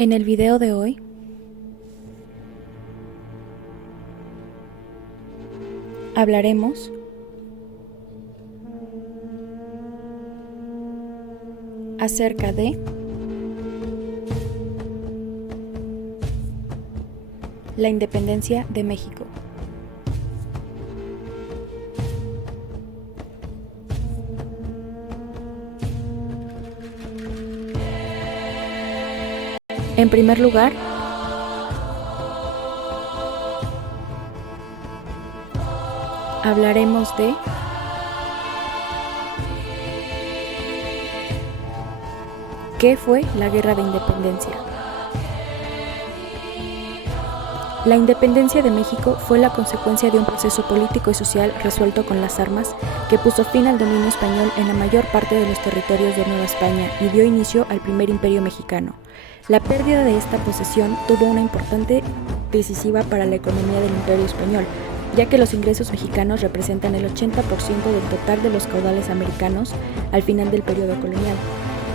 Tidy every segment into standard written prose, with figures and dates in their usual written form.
En el video de hoy hablaremos acerca de la independencia de México. En primer lugar, hablaremos de ¿qué fue la Guerra de Independencia? La independencia de México fue la consecuencia de un proceso político y social resuelto con las armas que puso fin al dominio español en la mayor parte de los territorios de Nueva España y dio inicio al primer imperio mexicano. La pérdida de esta posesión tuvo una importante decisiva para la economía del imperio español, ya que los ingresos mexicanos representan el 80% del total de los caudales americanos al final del periodo colonial.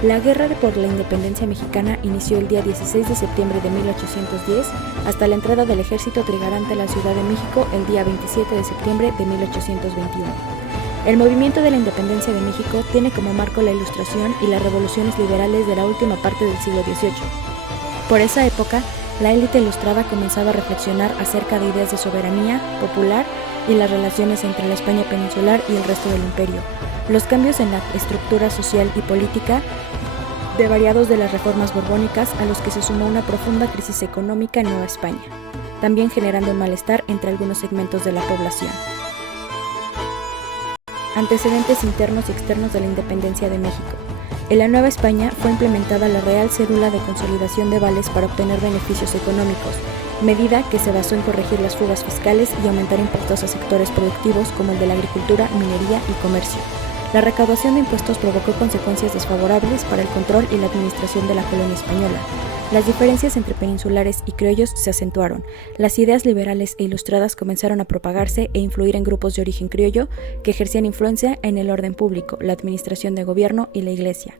La guerra por la independencia mexicana inició el día 16 de septiembre de 1810 hasta la entrada del ejército trigarante a la Ciudad de México el día 27 de septiembre de 1821. El movimiento de la independencia de México tiene como marco la Ilustración y las revoluciones liberales de la última parte del siglo XVIII. Por esa época, la élite ilustrada comenzaba a reflexionar acerca de ideas de soberanía popular y las relaciones entre la España peninsular y el resto del imperio. Los cambios en la estructura social y política variados de las reformas borbónicas a los que se sumó una profunda crisis económica en Nueva España, también generando un malestar entre algunos segmentos de la población. Antecedentes internos y externos de la independencia de México. En la Nueva España fue implementada la Real Cédula de Consolidación de Vales para obtener beneficios económicos, medida que se basó en corregir las fugas fiscales y aumentar impuestos a sectores productivos como el de la agricultura, minería y comercio. La recaudación de impuestos provocó consecuencias desfavorables para el control y la administración de la colonia española. Las diferencias entre peninsulares y criollos se acentuaron. Las ideas liberales e ilustradas comenzaron a propagarse e influir en grupos de origen criollo que ejercían influencia en el orden público, la administración de gobierno y la iglesia.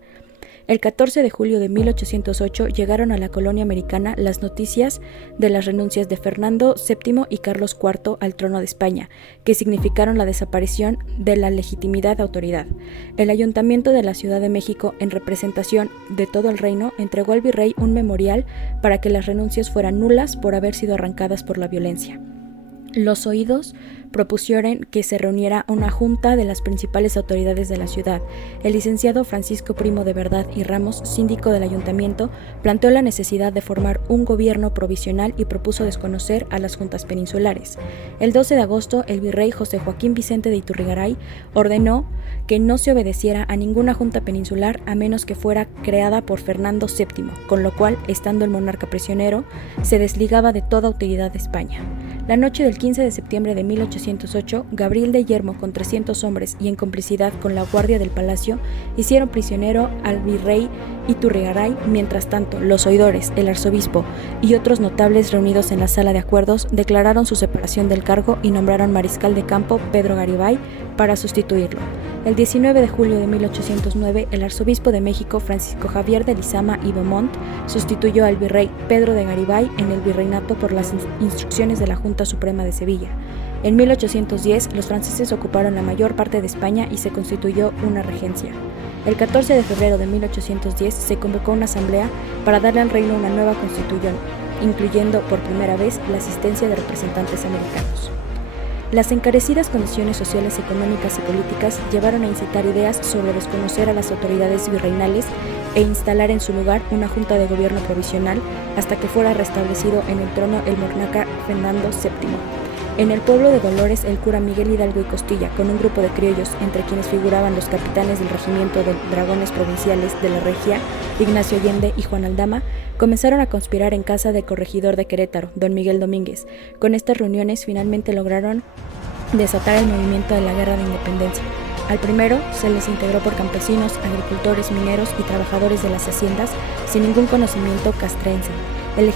El 14 de julio de 1808 llegaron a la colonia americana las noticias de las renuncias de Fernando VII y Carlos IV al trono de España, que significaron la desaparición de la legitimidad de autoridad. El Ayuntamiento de la Ciudad de México, en representación de todo el reino, entregó al virrey un memorial para que las renuncias fueran nulas por haber sido arrancadas por la violencia. Los oídos propusieron que se reuniera una junta de las principales autoridades de la ciudad. El licenciado Francisco Primo de Verdad y Ramos, síndico del ayuntamiento, planteó la necesidad de formar un gobierno provisional y propuso desconocer a las juntas peninsulares. El 12 de agosto, el virrey José Joaquín Vicente de Iturrigaray ordenó que no se obedeciera a ninguna junta peninsular a menos que fuera creada por Fernando VII, con lo cual, estando el monarca prisionero, se desligaba de toda autoridad de España. La noche del 15 de septiembre de 1808, Gabriel de Yermo, con 300 hombres y en complicidad con la guardia del palacio, hicieron prisionero al virrey Iturrigaray. Mientras tanto, los oidores, el arzobispo y otros notables reunidos en la sala de acuerdos declararon su separación del cargo y nombraron mariscal de campo Pedro Garibay para sustituirlo. El 19 de julio de 1809, el arzobispo de México, Francisco Javier de Lizama y Beaumont, sustituyó al virrey Pedro de Garibay en el virreinato por las instrucciones de la Junta Suprema de Sevilla. En 1810, los franceses ocuparon la mayor parte de España y se constituyó una regencia. El 14 de febrero de 1810 se convocó una asamblea para darle al reino una nueva constitución, incluyendo por primera vez la asistencia de representantes americanos. Las encarecidas condiciones sociales, económicas y políticas llevaron a incitar ideas sobre desconocer a las autoridades virreinales e instalar en su lugar una junta de gobierno provisional hasta que fuera restablecido en el trono el monarca Fernando VII. En el pueblo de Dolores, el cura Miguel Hidalgo y Costilla, con un grupo de criollos, entre quienes figuraban los capitanes del regimiento de dragones provinciales de la Regia, Ignacio Allende y Juan Aldama, comenzaron a conspirar en casa del corregidor de Querétaro, don Miguel Domínguez. Con estas reuniones finalmente lograron desatar el movimiento de la Guerra de Independencia. Al primero se les integró por campesinos, agricultores, mineros y trabajadores de las haciendas sin ningún conocimiento castrense. El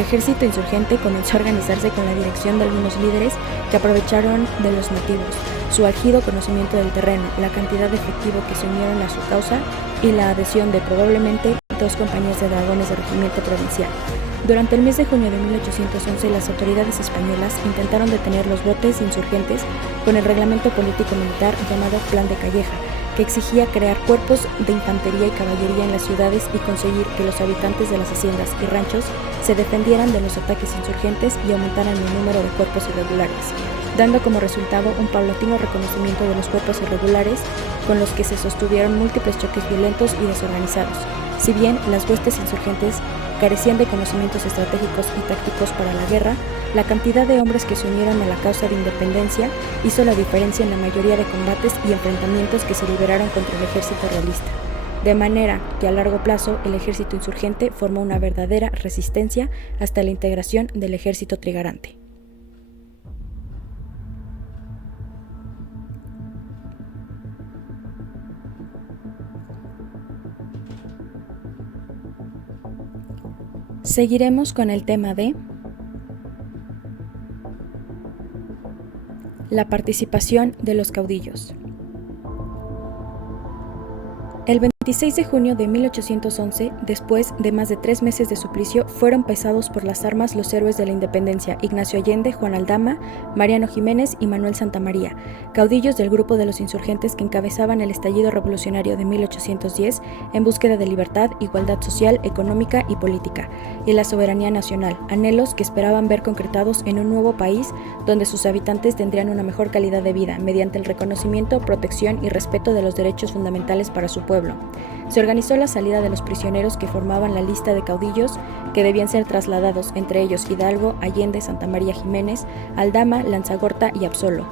ejército insurgente comenzó a organizarse con la dirección de algunos líderes que aprovecharon de los nativos, su algido conocimiento del terreno, la cantidad de efectivo que se unieron a su causa y la adhesión de probablemente 2 compañías de dragones de regimiento provincial. Durante el mes de junio de 1811, las autoridades españolas intentaron detener los brotes insurgentes con el reglamento político-militar llamado Plan de Calleja, que exigía crear cuerpos de infantería y caballería en las ciudades y conseguir que los habitantes de las haciendas y ranchos se defendieran de los ataques insurgentes y aumentaran el número de cuerpos irregulares, dando como resultado un paulatino reconocimiento de los cuerpos irregulares con los que se sostuvieron múltiples choques violentos y desorganizados. Si bien las huestes insurgentes carecían de conocimientos estratégicos y tácticos para la guerra, la cantidad de hombres que se unieron a la causa de independencia hizo la diferencia en la mayoría de combates y enfrentamientos que se liberaron contra el ejército realista. De manera que a largo plazo el ejército insurgente formó una verdadera resistencia hasta la integración del ejército trigarante. Seguiremos con el tema de la participación de los caudillos. El 26 de junio de 1811, después de más de 3 meses de suplicio, fueron pesados por las armas los héroes de la independencia: Ignacio Allende, Juan Aldama, Mariano Jiménez y Manuel Santamaría, caudillos del grupo de los insurgentes que encabezaban el estallido revolucionario de 1810 en búsqueda de libertad, igualdad social, económica y política, y la soberanía nacional, anhelos que esperaban ver concretados en un nuevo país donde sus habitantes tendrían una mejor calidad de vida mediante el reconocimiento, protección y respeto de los derechos fundamentales para su pueblo. Se organizó la salida de los prisioneros que formaban la lista de caudillos que debían ser trasladados, entre ellos Hidalgo, Allende, Santamaría, Jiménez, Aldama, Lanzagorta y Absolo.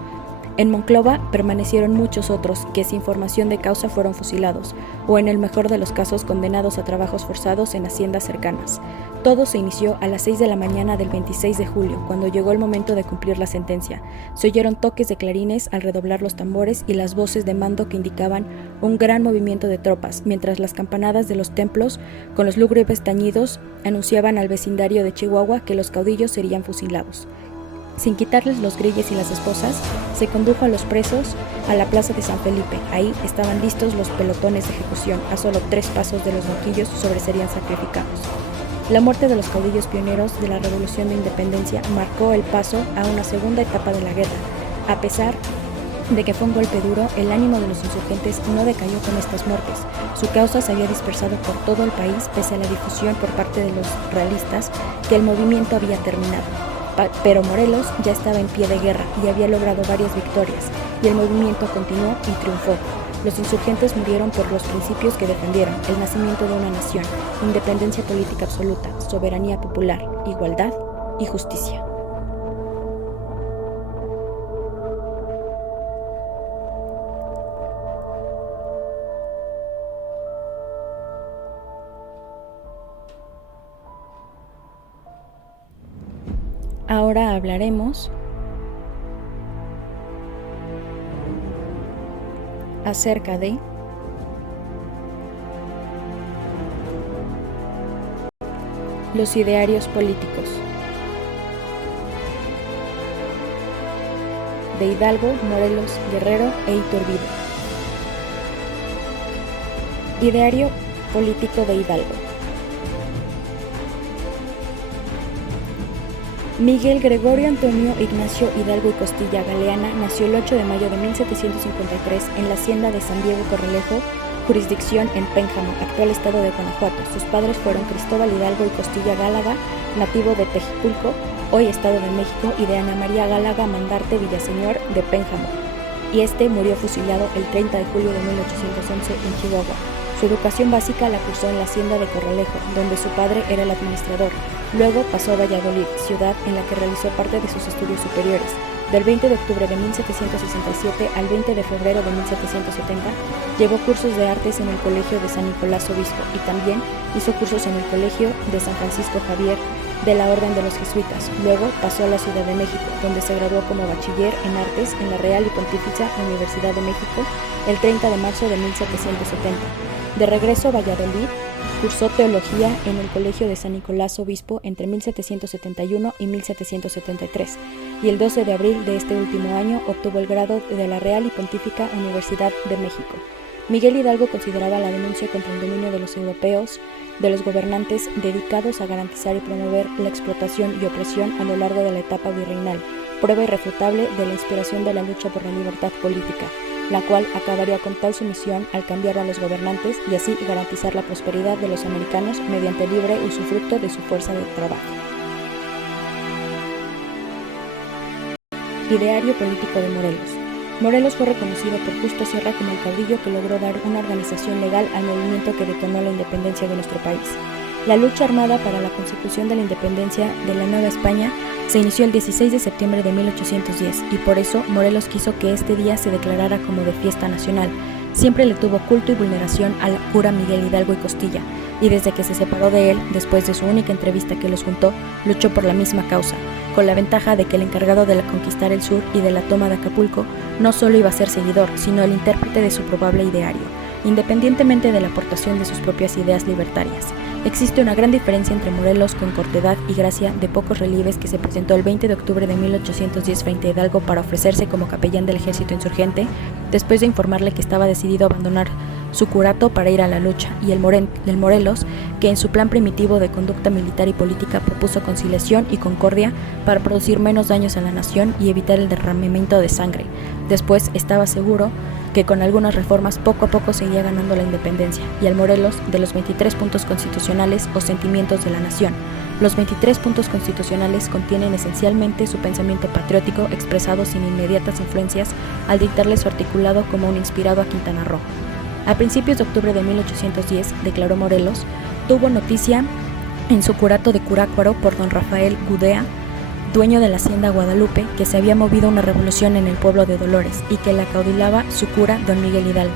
En Monclova permanecieron muchos otros que sin formación de causa fueron fusilados, o en el mejor de los casos condenados a trabajos forzados en haciendas cercanas. Todo se inició a las 6 de la mañana del 26 de julio, cuando llegó el momento de cumplir la sentencia. Se oyeron toques de clarines al redoblar los tambores y las voces de mando que indicaban un gran movimiento de tropas, mientras las campanadas de los templos, con los lúgubres tañidos, anunciaban al vecindario de Chihuahua que los caudillos serían fusilados. Sin quitarles los grilles y las esposas, se condujo a los presos a la plaza de San Felipe. Ahí estaban listos los pelotones de ejecución. A solo 3 pasos de los banquillos serían sacrificados. La muerte de los caudillos pioneros de la Revolución de Independencia marcó el paso a una segunda etapa de la guerra. A pesar de que fue un golpe duro, el ánimo de los insurgentes no decayó con estas muertes. Su causa se había dispersado por todo el país pese a la difusión por parte de los realistas que el movimiento había terminado. Pero Morelos ya estaba en pie de guerra y había logrado varias victorias, y el movimiento continuó y triunfó. Los insurgentes murieron por los principios que defendieron: el nacimiento de una nación, independencia política absoluta, soberanía popular, igualdad y justicia. Ahora hablaremos acerca de los idearios políticos de Hidalgo, Morelos, Guerrero e Iturbide. Ideario político de Hidalgo. Miguel Gregorio Antonio Ignacio Hidalgo y Costilla Galeana nació el 8 de mayo de 1753 en la hacienda de San Diego Corralejo, jurisdicción en Pénjamo, actual estado de Guanajuato. Sus padres fueron Cristóbal Hidalgo y Costilla Gálaga, nativo de Tejipulco, hoy estado de México, y de Ana María Gálaga Mandarte Villaseñor de Pénjamo, y este murió fusilado el 30 de julio de 1811 en Chihuahua. Su educación básica la cursó en la hacienda de Corralejo, donde su padre era el administrador. Luego pasó a Valladolid, ciudad en la que realizó parte de sus estudios superiores. Del 20 de octubre de 1767 al 20 de febrero de 1770, llevó cursos de artes en el Colegio de San Nicolás Obispo y también hizo cursos en el Colegio de San Francisco Javier de la Orden de los Jesuitas. Luego pasó a la Ciudad de México, donde se graduó como bachiller en artes en la Real y Pontificia Universidad de México el 30 de marzo de 1770. De regreso a Valladolid, cursó teología en el Colegio de San Nicolás Obispo entre 1771 y 1773, y el 12 de abril de este último año obtuvo el grado de la Real y Pontífica Universidad de México. Miguel Hidalgo consideraba la denuncia contra el dominio de los europeos, de los gobernantes dedicados a garantizar y promover la explotación y opresión a lo largo de la etapa virreinal, prueba irrefutable de la inspiración de la lucha por la libertad política, la cual acabaría con tal sumisión al cambiar a los gobernantes y así garantizar la prosperidad de los americanos mediante libre usufructo de su fuerza de trabajo. Ideario político de Morelos. Morelos fue reconocido por Justo Sierra como el caudillo que logró dar una organización legal al movimiento que detonó la independencia de nuestro país. La lucha armada para la consecución de la independencia de la Nueva España se inició el 16 de septiembre de 1810 y por eso Morelos quiso que este día se declarara como de fiesta nacional. Siempre le tuvo culto y vulneración al cura Miguel Hidalgo y Costilla, y desde que se separó de él, después de su única entrevista que los juntó, luchó por la misma causa, con la ventaja de que el encargado de conquistar el sur y de la toma de Acapulco no solo iba a ser seguidor, sino el intérprete de su probable ideario, independientemente de la aportación de sus propias ideas libertarias. Existe una gran diferencia entre Morelos, con cortedad y gracia de pocos relieves, que se presentó el 20 de octubre de 1810 frente a Hidalgo para ofrecerse como capellán del ejército insurgente, después de informarle que estaba decidido a abandonar su curato para ir a la lucha, y el Morelos, que en su plan primitivo de conducta militar y política propuso conciliación y concordia para producir menos daños a la nación y evitar el derramamiento de sangre. Después estaba seguro que con algunas reformas poco a poco se iría ganando la independencia, y al Morelos de los 23 puntos constitucionales o sentimientos de la nación. Los 23 puntos constitucionales contienen esencialmente su pensamiento patriótico expresado sin inmediatas influencias al dictarle su articulado como un inspirado a Quintana Roo. A principios de octubre de 1810, declaró Morelos, tuvo noticia en su curato de Curácuaro por don Rafael Gudea, dueño de la hacienda Guadalupe, que se había movido una revolución en el pueblo de Dolores y que la caudilaba su cura don Miguel Hidalgo,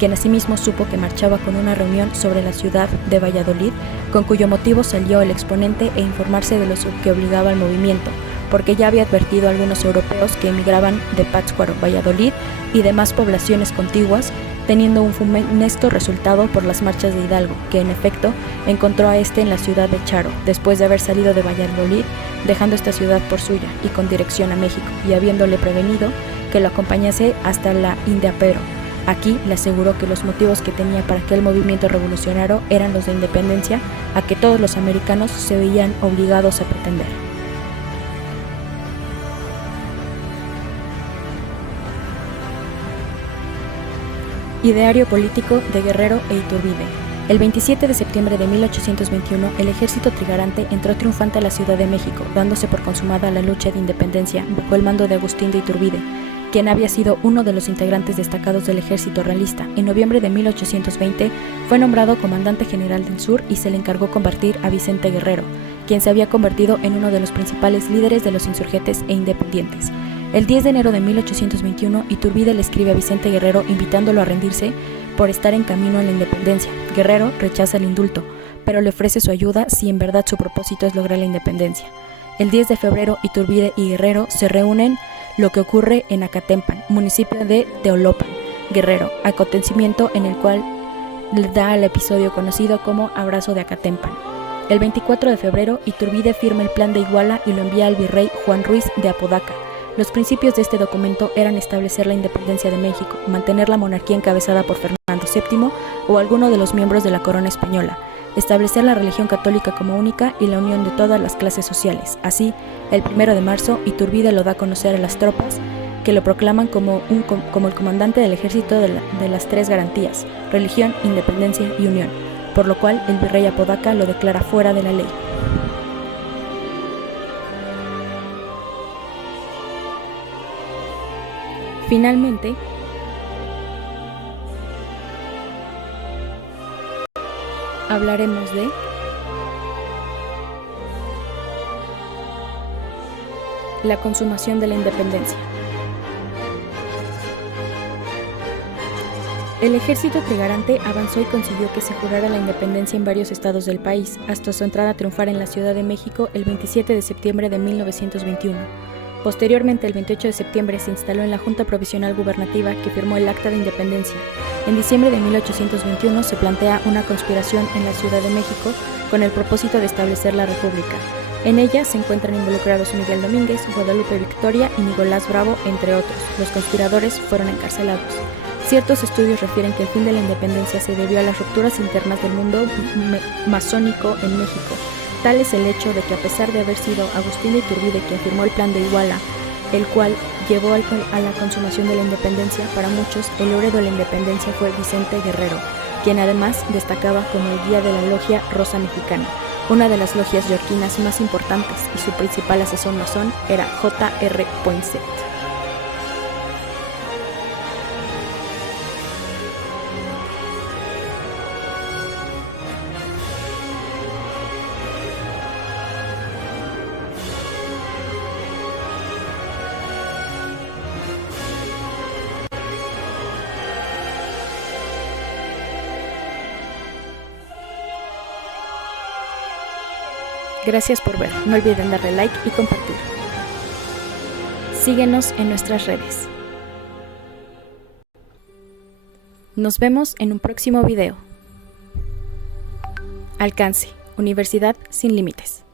quien asimismo supo que marchaba con una reunión sobre la ciudad de Valladolid, con cuyo motivo salió el exponente e informarse de lo que obligaba al movimiento, porque ya había advertido a algunos europeos que emigraban de Pátzcuaro, Valladolid y demás poblaciones contiguas, teniendo un funesto resultado por las marchas de Hidalgo, que en efecto encontró a este en la ciudad de Charo, después de haber salido de Valladolid, dejando esta ciudad por suya y con dirección a México, y habiéndole prevenido que lo acompañase hasta la Indiapero. Aquí le aseguró que los motivos que tenía para aquel movimiento revolucionario eran los de independencia, a que todos los americanos se veían obligados a pretender. Ideario político de Guerrero e Iturbide. El 27 de septiembre de 1821, el ejército trigarante entró triunfante a la Ciudad de México, dándose por consumada la lucha de independencia bajo el mando de Agustín de Iturbide, quien había sido uno de los integrantes destacados del ejército realista. En noviembre de 1820 fue nombrado comandante general del sur y se le encargó combatir a Vicente Guerrero, quien se había convertido en uno de los principales líderes de los insurgentes e independientes. El 10 de enero de 1821, Iturbide le escribe a Vicente Guerrero invitándolo a rendirse por estar en camino a la independencia. Guerrero rechaza el indulto, pero le ofrece su ayuda si en verdad su propósito es lograr la independencia. El 10 de febrero, Iturbide y Guerrero se reúnen, lo que ocurre en Acatempan, municipio de Teolopan, Guerrero, acontecimiento en el cual le da al episodio conocido como Abrazo de Acatempan. El 24 de febrero, Iturbide firma el plan de Iguala y lo envía al virrey Juan Ruiz de Apodaca. Los principios de este documento eran establecer la independencia de México, mantener la monarquía encabezada por Fernando VII o alguno de los miembros de la corona española, establecer la religión católica como única y la unión de todas las clases sociales. Así, el 1 de marzo, Iturbide lo da a conocer a las tropas, que lo proclaman como el comandante del ejército de las tres garantías: religión, independencia y unión, por lo cual el virrey Apodaca lo declara fuera de la ley. Finalmente, hablaremos de la consumación de la independencia. El ejército trigarante avanzó y consiguió que se jurara la independencia en varios estados del país, hasta su entrada triunfal en la Ciudad de México el 27 de septiembre de 1921. Posteriormente, el 28 de septiembre, se instaló en la Junta Provisional Gubernativa que firmó el Acta de Independencia. En diciembre de 1821 se plantea una conspiración en la Ciudad de México con el propósito de establecer la República. En ella se encuentran involucrados Miguel Domínguez, Guadalupe Victoria y Nicolás Bravo, entre otros. Los conspiradores fueron encarcelados. Ciertos estudios refieren que el fin de la independencia se debió a las rupturas internas del mundo masónico en México. Tal es el hecho de que, a pesar de haber sido Agustín de Iturbide quien firmó el Plan de Iguala, el cual llevó a la consumación de la independencia, para muchos el héroe de la independencia fue Vicente Guerrero, quien además destacaba como el guía de la logia Rosa Mexicana, una de las logias yorquinas más importantes, y su principal asesor masón era J.R. Poinsett. Gracias por ver, no olviden darle like y compartir. Síguenos en nuestras redes. Nos vemos en un próximo video. Alcance: Universidad sin límites.